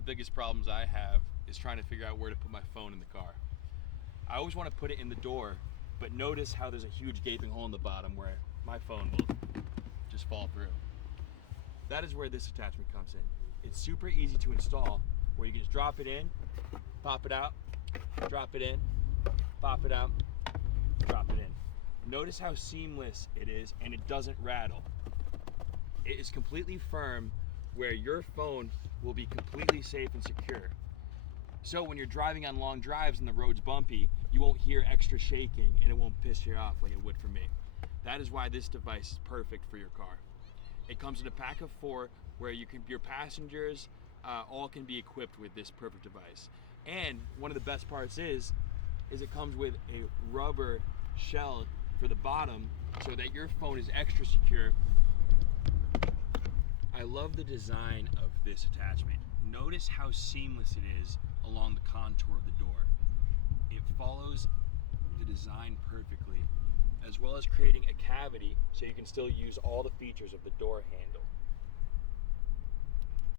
the biggest problems I have is trying to figure out where to put my phone in the car. I always want to put it in the door, but notice how there's a huge gaping hole in the bottom where my phone will just fall through. That is where this attachment comes in. It's super easy to install, where you can just drop it in, pop it out, drop it in, pop it out, drop it in. Notice how seamless it is, and it doesn't rattle. It is completely firm, where your phone will be completely safe and secure. So when you're driving on long drives and the road's bumpy, you won't hear extra shaking and it won't piss you off like it would for me. That is why this device is perfect for your car. It comes in a pack of 4 where your passengers all can be equipped with this perfect device. And one of the best parts is it comes with a rubber shell for the bottom so that your phone is extra secure. I love the design of this attachment. Notice how seamless it is along the contour of the door. It follows the design perfectly, as well as creating a cavity so you can still use all the features of the door handle.